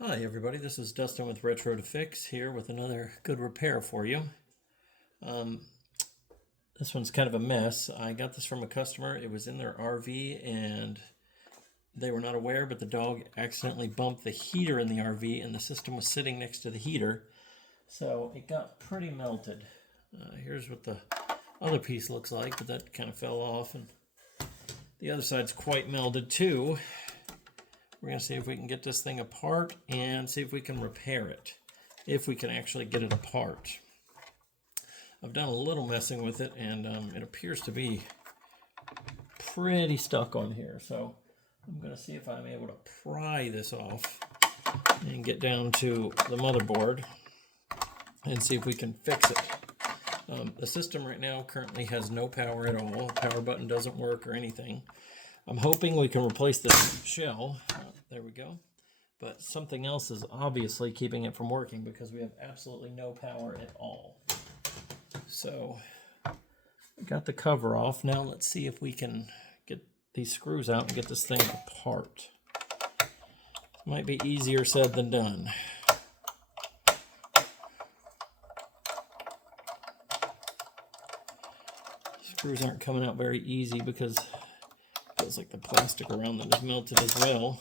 Hi everybody, this is Dustin with Retro to Fix here with another good repair for you. This one's kind of a mess. I got this from a customer. It was in their RV and they were not aware, but the dog accidentally bumped the heater in the RV and the system was sitting next to the heater. So it got pretty melted. Here's what the other piece looks like, but that kind of fell off, and the other side's quite melted too. We're going to see if we can get this thing apart and see if we can repair it, if we can actually get it apart. I've done a little messing with it, and it appears to be pretty stuck on here. So I'm going to see if I'm able to pry this off and get down to the motherboard and see if we can fix it. The system right now currently has no power at all. The power button doesn't work or anything. I'm hoping we can replace this shell. There we go. But something else is obviously keeping it from working because we have absolutely no power at all. So I got the cover off. Now let's see if we can get these screws out and get this thing apart. Might be easier said than done. Screws aren't coming out very easy because it feels like the plastic around them is melted as well.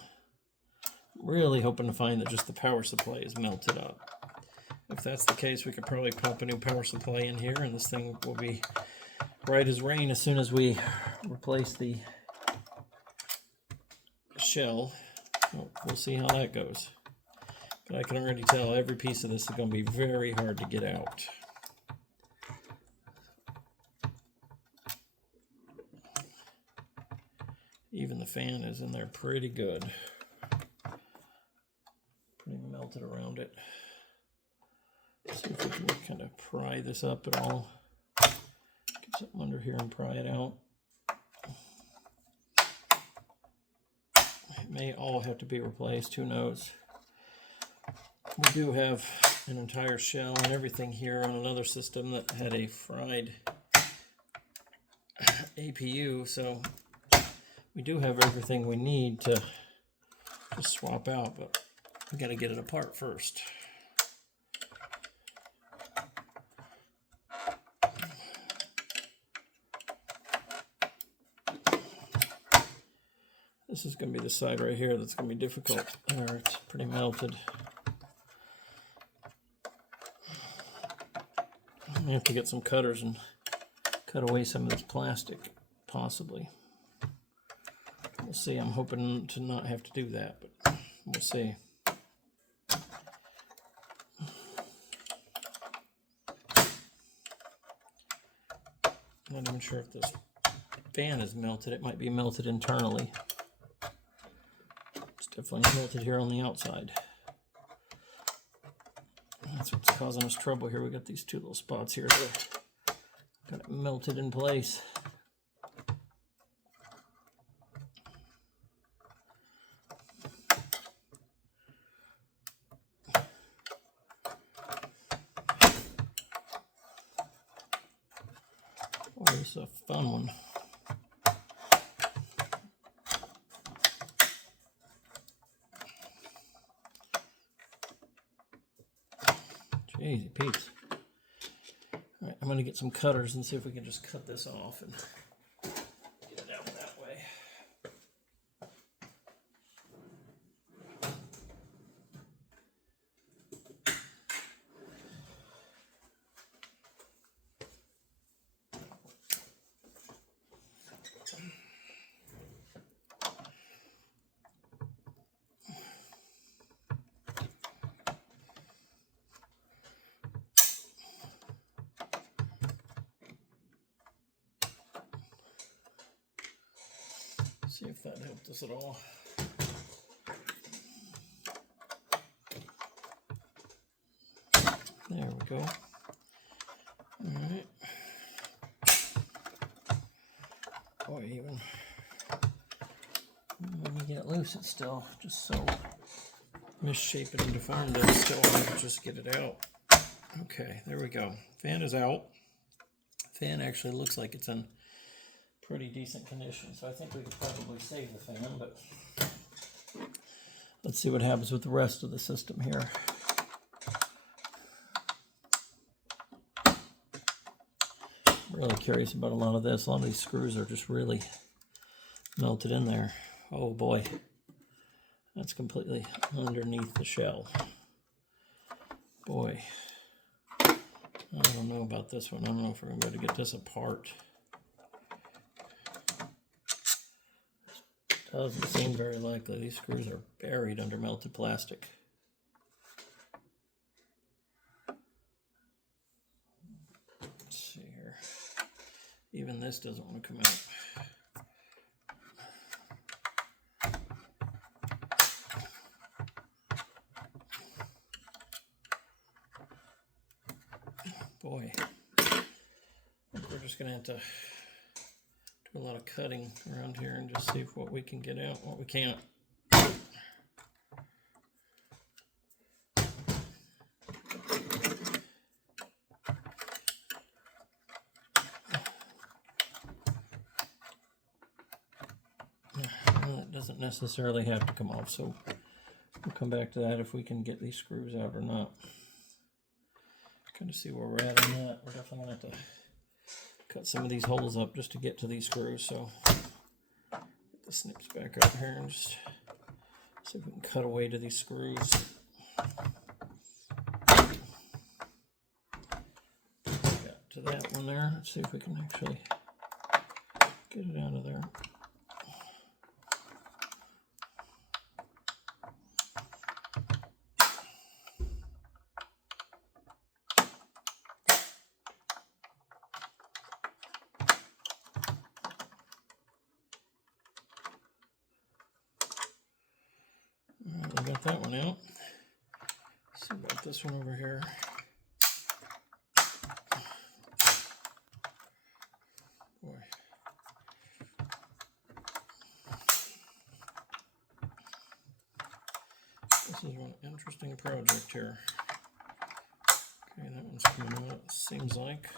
I'm really hoping to find that just the power supply is melted up. If that's the case, we could probably pop a new power supply in here and this thing will be bright as rain as soon as we replace the shell. Well, we'll see how that goes. But I can already tell every piece of this is going to be very hard to get out. Even the fan is in there pretty good. Pretty melted around it. See if we can kind of pry this up at all. Get something under here and pry it out. It may all have to be replaced, who knows. We do have an entire shell and everything here on another system that had a fried APU, so we do have everything we need to swap out, but we got to get it apart first. This is going to be the side right here that's going to be difficult. There, it's pretty melted. I may have to get some cutters and cut away some of this plastic, possibly. We'll see. I'm hoping to not have to do that, but we'll see. Not even sure if this fan is melted. It might be melted internally. It's definitely melted here on the outside. That's what's causing us trouble here. We got these two little spots here that got it melted in place. Oh, this is a fun one. Jeez, Pete. All right, I'm going to get some cutters and see if we can just cut this off and get it out that way. See if that helped us at all. There we go. All right. Boy, even when you get loose, it's still just so misshapen and deformed that it's still hard to just get it out. Okay, there we go. Fan is out. Fan actually looks like it's in pretty decent condition, so I think we could probably save the fan, but Let's see what happens with the rest of the system here. Really curious about a lot of this. A lot of these screws are just really melted in there. Oh boy, that's completely underneath the shell. Boy, I don't know about this one. I don't know if we're going to be able to get this apart. Doesn't seem very likely. These screws are buried under melted plastic. Let's see here. Even this doesn't want to come out. Boy, we're just going to have to do a lot of cutting around here and just see what we can get out, what we can't. Well, it doesn't necessarily have to come off, so we'll come back to that if we can get these screws out or not. Kind of see where we're at on that. We're definitely going to have to cut some of these holes up just to get to these screws. So get the snips back up here and just see if we can cut away to these screws. Got to that one there. Let's see if we can actually get it out of there. Alright, we got that one out. Let's see about this one over here. Boy. This is one interesting project here. Okay, that one's coming out, seems like.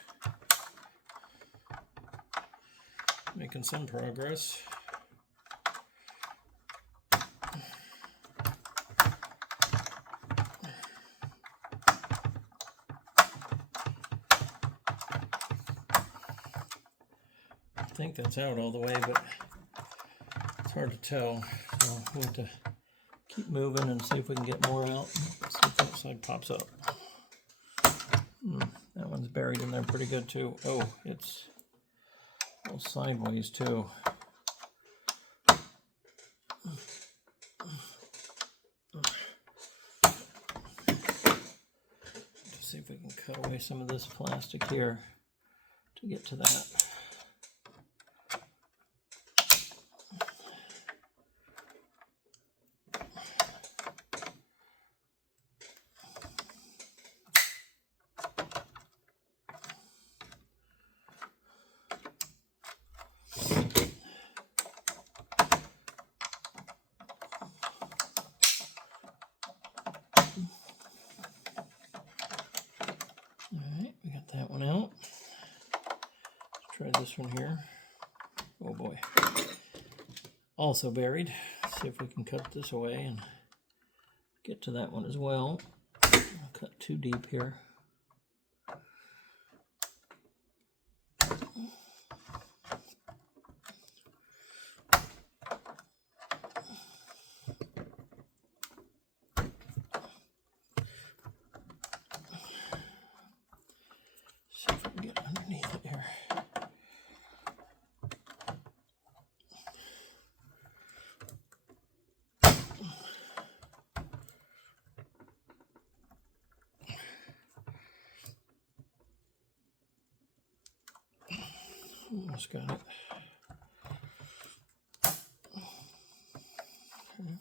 Making some progress. I think that's out all the way, but it's hard to tell. So we'll have to keep moving and see if we can get more out. See if that side pops up. That one's buried in there pretty good too. Oh, it's all sideways too. Let's see if we can cut away some of this plastic here to get to that. Alright, we got that one out. Let's try this one here. Oh boy. Also buried. Let's see if we can cut this away and get to that one as well. I'll cut too deep here. See if we can get underneath it here. Almost got it. Okay.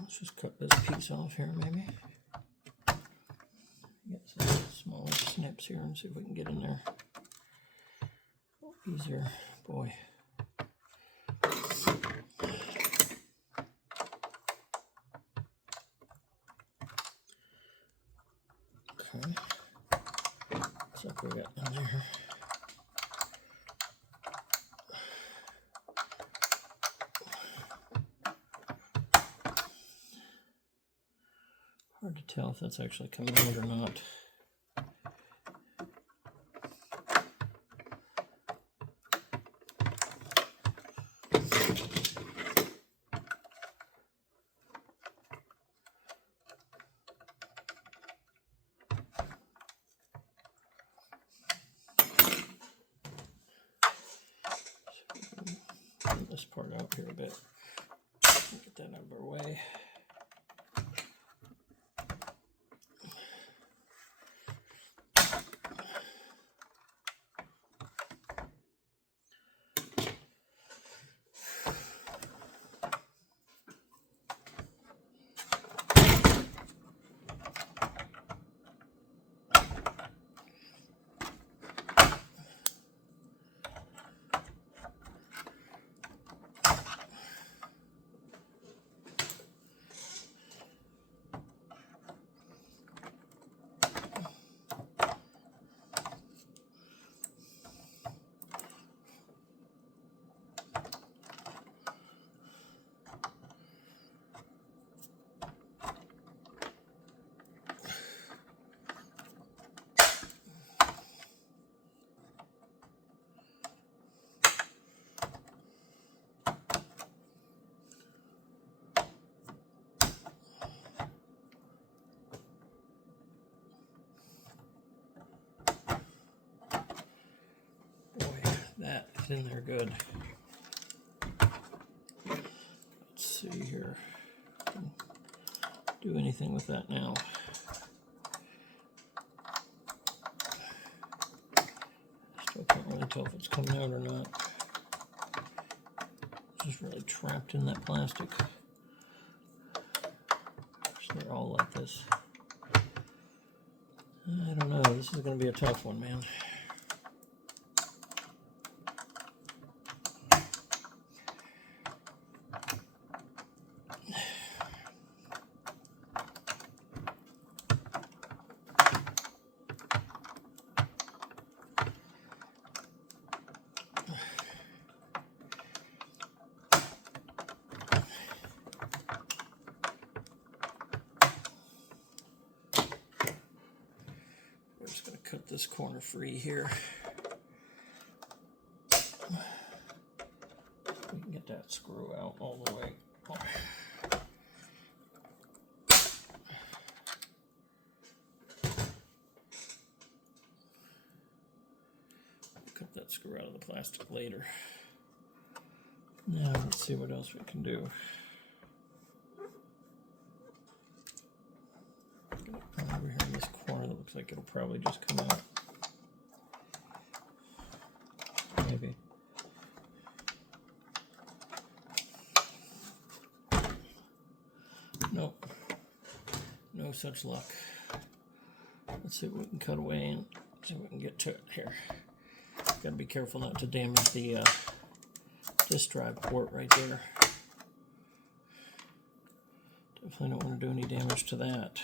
Let's just cut this piece off here maybe. Get some smaller snips here and see if we can get in there. Easier, boy. Okay. Looks like we got in there. Hard to tell if that's actually coming out or not. Get this part out here a bit. Get that out of our way. That is in there good. Let's see here. Do anything with that now. Still can't really tell if it's coming out or not. It's just really trapped in that plastic. So they're all like this. I don't know. This is going to be a tough one, man. We're just going to cut this corner free here. We can get that screw out all the way. Cut that screw out of the plastic later. Now let's see what else we can do. Over here in this corner that looks like it'll probably just come out. Maybe. Nope. No such luck. Let's see what we can cut away and see if we can get to it here. Gotta be careful not to damage the disk drive port right there. Definitely don't want to do any damage to that.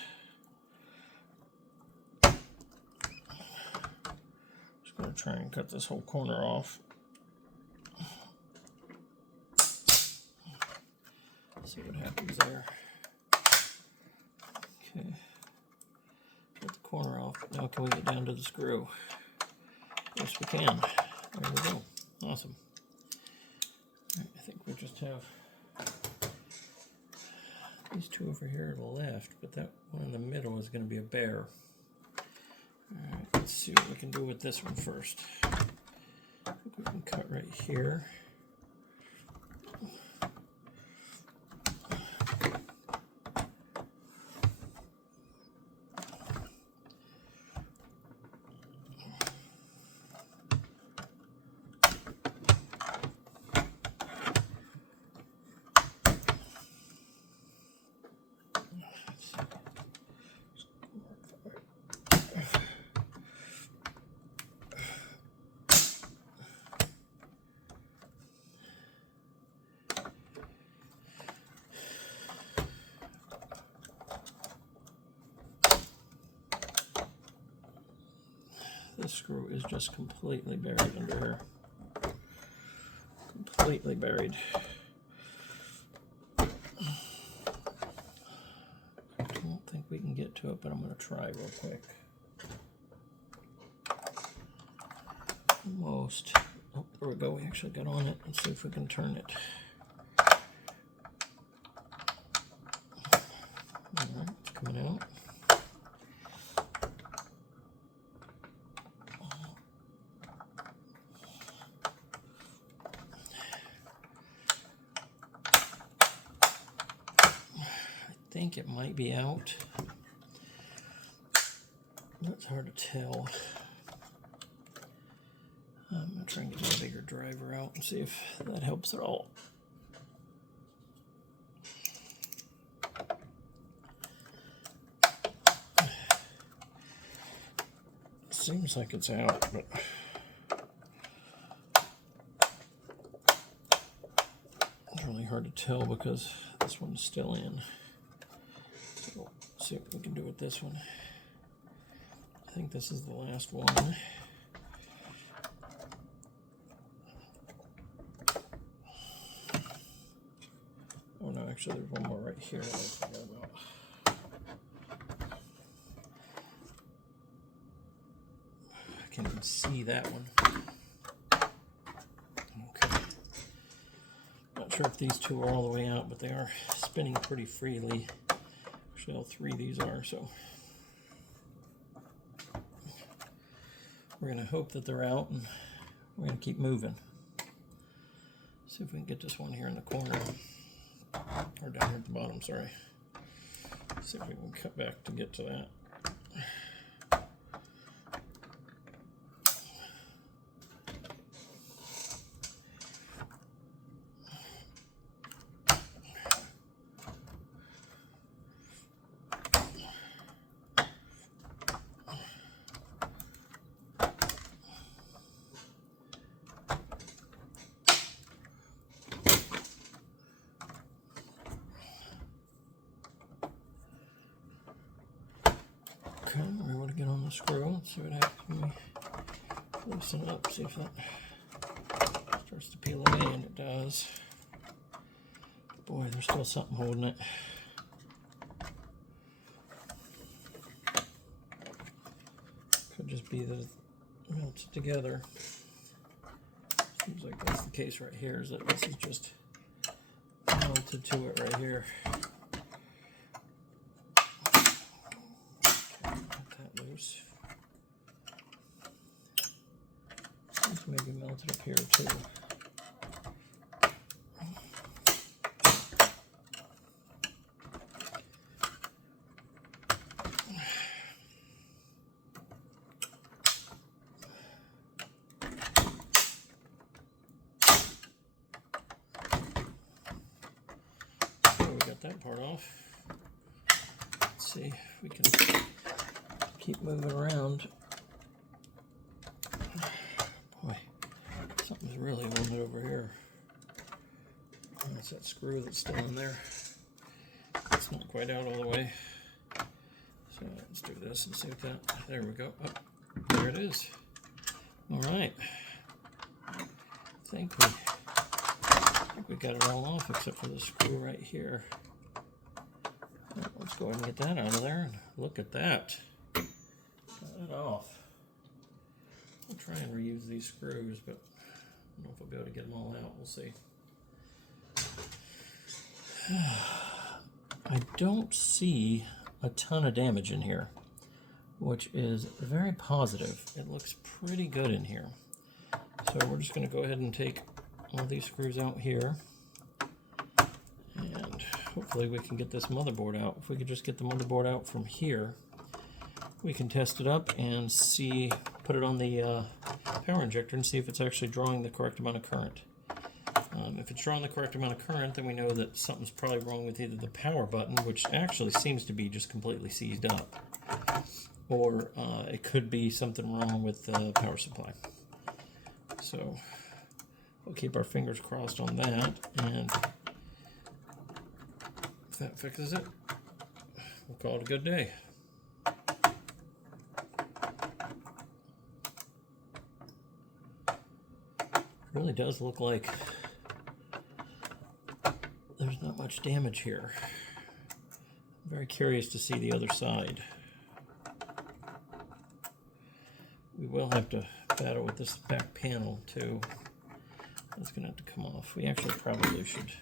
Just going to try and cut this whole corner off. See what happens there. Okay. Get the corner off. Now can we get down to the screw? Yes, we can. There we go. Awesome. All right, I think we just have these two over here to the left, but that one in the middle is going to be a bear. All right, let's see what we can do with this one first. I think we can cut right here. This screw is just completely buried under here. Completely buried. I don't think we can get to it, but I'm going to try real quick. Almost. Oh, there we go. We actually got on it. Let's see if we can turn it. All right, it's coming out. I think it might be out. It's hard to tell. I'm going to try and get a bigger driver out and see if that helps at all. Seems like it's out, but it's really hard to tell because this one's still in. So let's see what we can do with this one. I think this is the last one. Oh no, actually there's one more right here that I forgot about. I can even see that one. Okay. Not sure if these two are all the way out, but they are spinning pretty freely. Actually, all three of these are, so we're going to hope that they're out, and we're going to keep moving. See if we can get this one here in the corner, or down here at the bottom, sorry. See if we can cut back to get to that. Okay, we want to get on the screw. Let's see what happens when we loosen it up. See if that starts to peel away, and it does. Boy, there's still something holding it. Could just be that it melts together. Seems like that's the case right here, is that this is just melted to it right here. Loose. Seems maybe melted up here too. So we got that part off. Let's see if we can keep moving around. Boy, something's really wounded over here. That's that screw that's still in there. It's not quite out all the way. So let's do this and see what that. There we go. Oh, there it is. All right. I think we got it all off except for the screw right here. Let's go ahead and get that out of there. And look at that. Got it off. I'll try and reuse these screws, but I don't know if I'll be able to get them all out. We'll see. I don't see a ton of damage in here, which is very positive. It looks pretty good in here. So we're just going to go ahead and take all these screws out here, and hopefully we can get this motherboard out. If we could just get the motherboard out from here, we can test it up and see, put it on the power injector and see if it's actually drawing the correct amount of current. If it's drawing the correct amount of current, then we know that something's probably wrong with either the power button, which actually seems to be just completely seized up, or it could be something wrong with the power supply. So we'll keep our fingers crossed on that, and if that fixes it, we'll call it a good day. It really does look like there's not much damage here. Very curious to see the other side. We will have to battle with this back panel too. It's going to have to come off. We actually probably should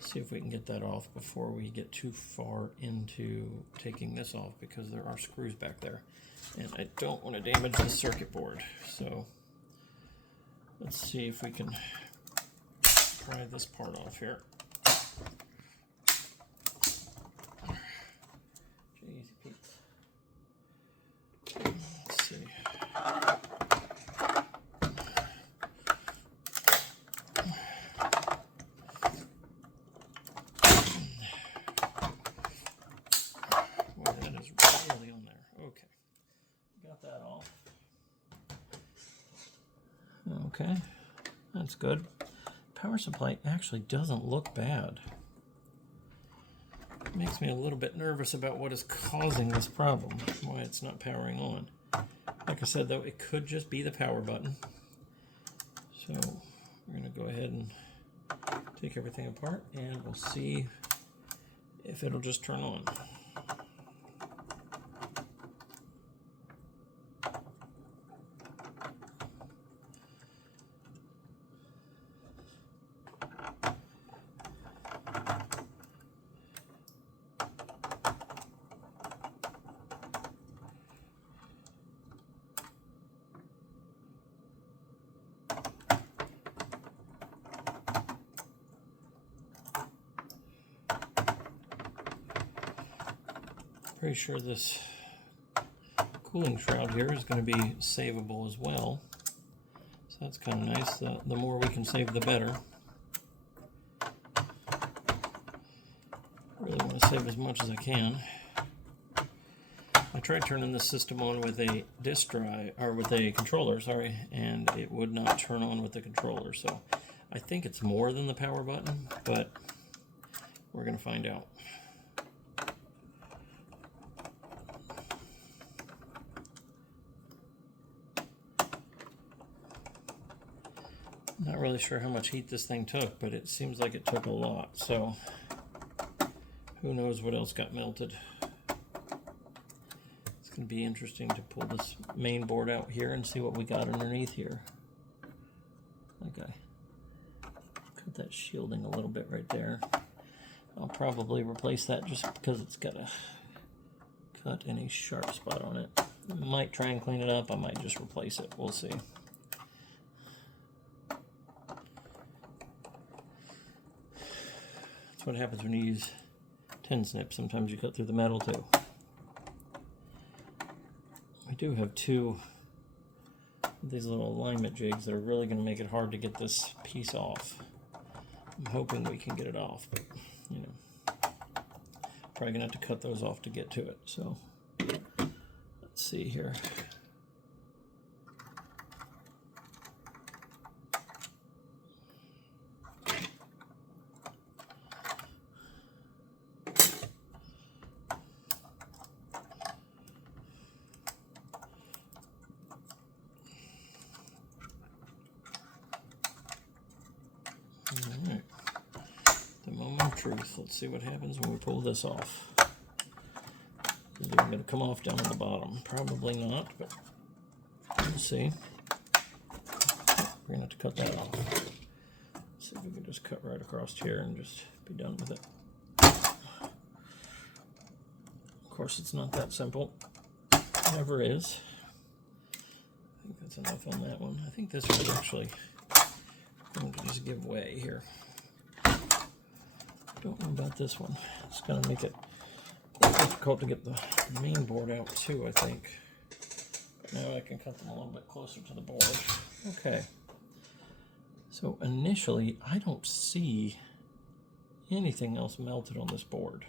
see if we can get that off before we get too far into taking this off, because there are screws back there. And I don't want to damage the circuit board. So let's see if we can pry this part off here. Jeez, Pete. Let's see. Boy, that is really on there. Okay. Got that off. Okay. That's good. Power supply actually doesn't look bad. It makes me a little bit nervous about what is causing this problem, why it's not powering on. Like I said, though, it could just be the power button. So we're going to go ahead and take everything apart, and we'll see if it'll just turn on. Pretty sure this cooling shroud here is going to be savable as well. So that's kind of nice. The more we can save, the better. Really want to save as much as I can. I tried turning this system on with a disk drive, or with a controller, sorry, and it would not turn on with the controller. So I think it's more than the power button, but we're going to find out. Not really sure how much heat this thing took, but it seems like it took a lot, so who knows what else got melted. It's going to be interesting to pull this main board out here and see what we got underneath here. Okay, cut that shielding a little bit right there. I'll probably replace that just because it's got a cut and a sharp spot on it. I might try and clean it up, I might just replace it, we'll see. What happens when you use tin snips. Sometimes you cut through the metal too. We do have two of these little alignment jigs that are really going to make it hard to get this piece off. I'm hoping we can get it off, but you know, probably going to have to cut those off to get to it. So let's see here. Alright, the moment of truth. Let's see what happens when we pull this off. Is it going to come off down on the bottom? Probably not, but we'll see. We're going to have to cut that off. Let's see if we can just cut right across here and just be done with it. Of course, it's not that simple. It never is. I think that's enough on that one. I think this one's actually going to just give way here. Don't know about this one. It's going to make it difficult to get the main board out too, I think. Now I can cut them a little bit closer to the board. Okay. So initially, I don't see anything else melted on this board.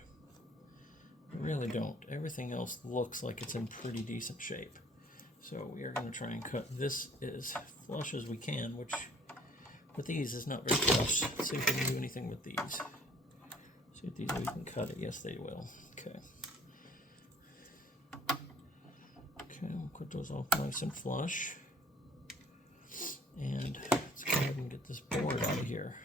I really don't. Everything else looks like it's in pretty decent shape. So we are going to try and cut this as flush as we can, which with these is not very flush. Let's see if we can do anything with these. See if these we can cut it. Yes, they will. Okay. Okay, we'll cut those off nice and flush. And let's go ahead and get this board out of here.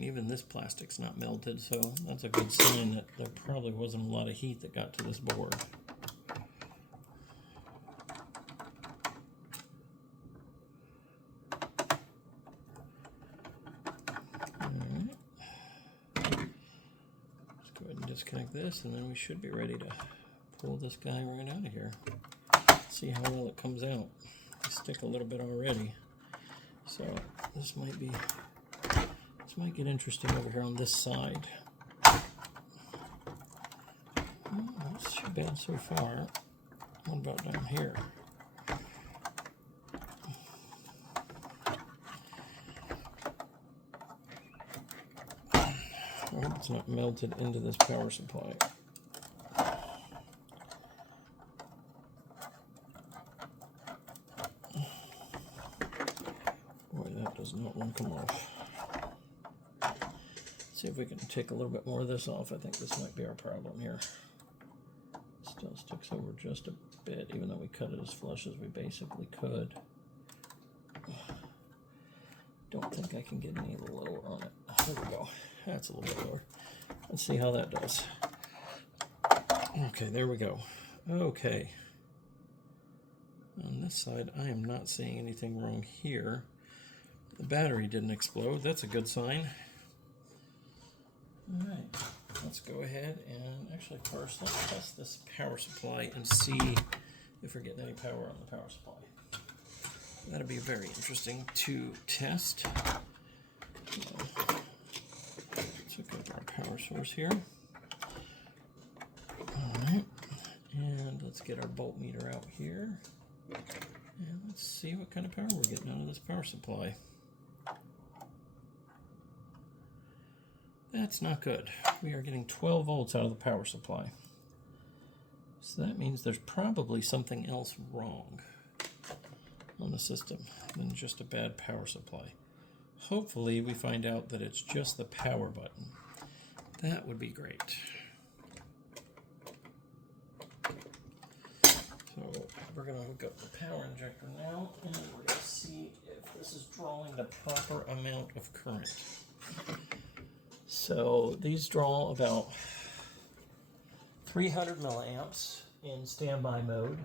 mean, even this plastic's not melted, so that's a good sign that there probably wasn't a lot of heat that got to this board. Alright. Let's go ahead and disconnect this, and then we should be ready to pull this guy right out of here. See how well it comes out. I stick a little bit already, so this might get interesting over here on this side. Not too bad so far. What about down here? I hope it's not melted into this power supply. Does not want to come off. See if we can take a little bit more of this off. I think this might be our problem here. Still sticks over just a bit, even though we cut it as flush as we basically could. Don't think I can get any lower on it. There we go. That's a little bit lower. Let's see how that does. Okay, there we go. Okay. On this side, I am not seeing anything wrong here. The battery didn't explode. That's a good sign. Alright, let's go ahead and actually first let's test this power supply and see if we're getting any power on the power supply. That'll be very interesting to test. Let's hook up our power source here. Alright, and let's get our voltmeter out here. And let's see what kind of power we're getting out of this power supply. That's not good. We are getting 12 volts out of the power supply. So that means there's probably something else wrong on the system than just a bad power supply. Hopefully we find out that it's just the power button. That would be great. So we're going to hook up the power injector now, and we're going to see if this is drawing the proper amount of current. So these draw about 300 milliamps in standby mode.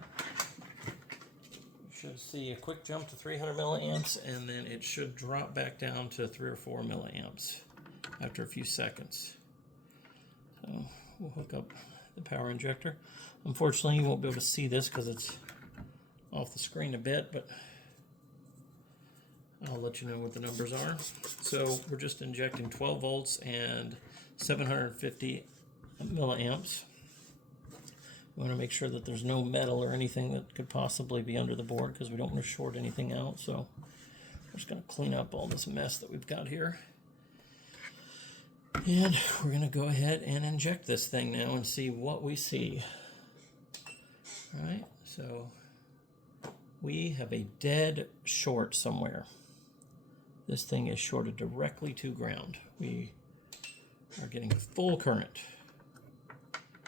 You should see a quick jump to 300 milliamps, and then it should drop back down to 3 or 4 milliamps after a few seconds. So we'll hook up the power injector. Unfortunately, you won't be able to see this because it's off the screen a bit, but I'll let you know what the numbers are. So we're just injecting 12 volts and 750 milliamps. We want to make sure that there's no metal or anything that could possibly be under the board because we don't want to short anything out. So we're just going to clean up all this mess that we've got here. And we're going to go ahead and inject this thing now and see what we see. All right, so we have a dead short somewhere. This thing is shorted directly to ground. We are getting full current,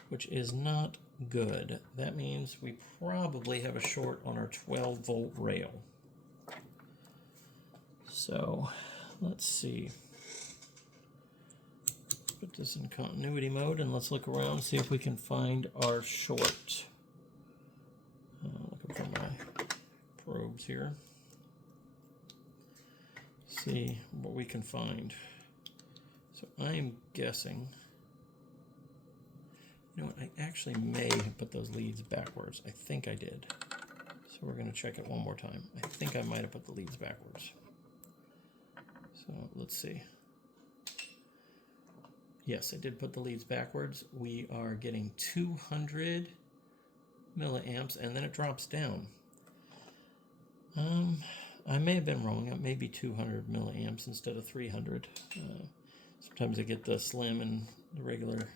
which is not good. That means we probably have a short on our 12 volt rail. So let's see. Put this in continuity mode and let's look around and see if we can find our short. Looking for my probes here. See what we can find. So I am guessing, you know what, I actually may have put those leads backwards. I think I did. So we're going to check it one more time. I think I might have put the leads backwards. So let's see. Yes, I did put the leads backwards. We are getting 200 milliamps and then it drops down. I may have been wrong. It may be 200 milliamps instead of 300. Sometimes I get the Slim and the regular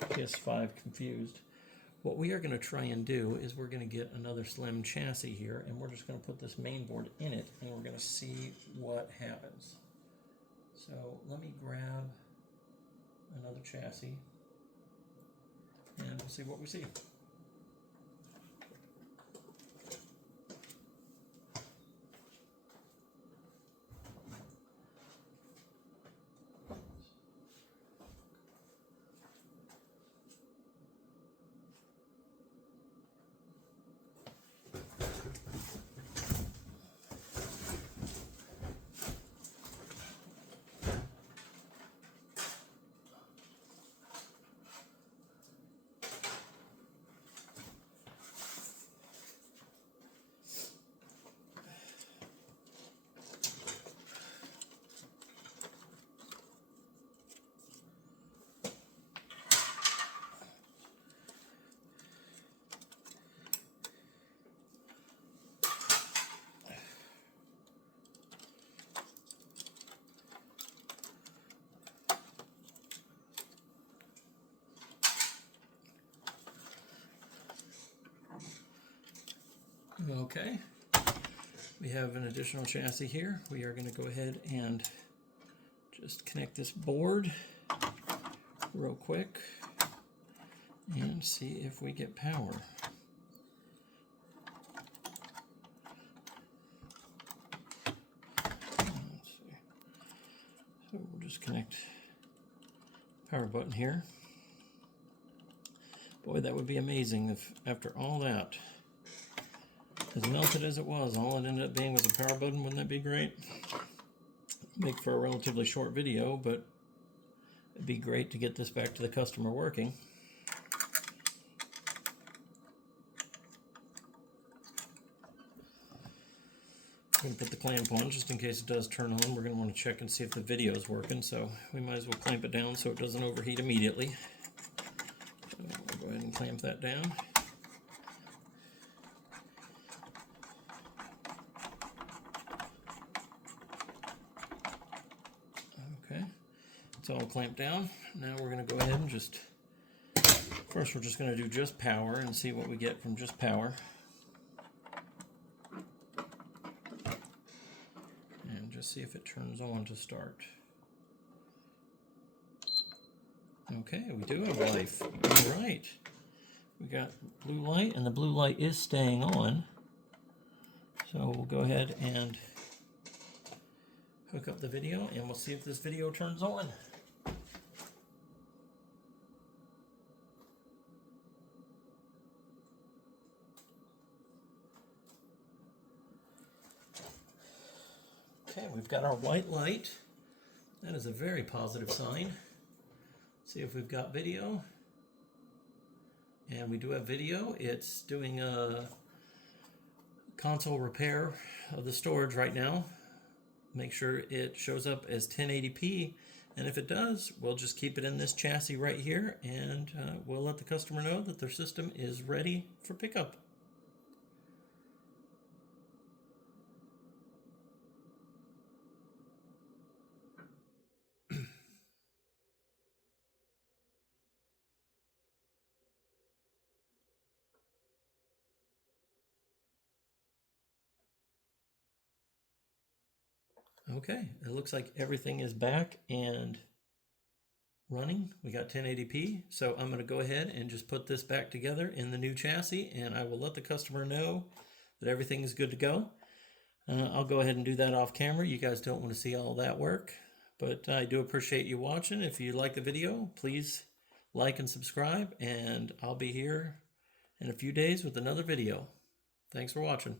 PS5 confused. What we are going to try and do is we're going to get another Slim chassis here, and we're just going to put this main board in it, and we're going to see what happens. So let me grab another chassis, and we'll see what we see. Okay, we have an additional chassis here. We are going to go ahead and just connect this board real quick and see if we get power. Let's see. So we'll just connect power button here. Boy, that would be amazing if after all that, as melted as it was, all it ended up being was a power button. Wouldn't that be great? Make for a relatively short video, but it'd be great to get this back to the customer working. I'm going to put the clamp on just in case it does turn on. We're going to want to check and see if the video is working, so we might as well clamp it down so it doesn't overheat immediately. So we'll go ahead and clamp that down. Okay, it's all clamped down. Now we're going to go ahead and first we're just going to do just power and see what we get from just power. And just see if it turns on to start. Okay, we do have life. All right. We got blue light, and the blue light is staying on. So we'll go ahead and hook up the video, and we'll see if this video turns on. Okay, we've got our white light. That is a very positive sign. See if we've got video. And we do have video. It's doing a console repair of the storage right now. Make sure it shows up as 1080p, and if it does, we'll just keep it in this chassis right here, and we'll let the customer know that their system is ready for pickup. Okay, it looks like everything is back and running. We got 1080p, so I'm going to go ahead and just put this back together in the new chassis, and I will let the customer know that everything is good to go. I'll go ahead and do that off camera. You guys don't want to see all that work, but I do appreciate you watching. If you like the video, please like and subscribe, and I'll be here in a few days with another video. Thanks for watching.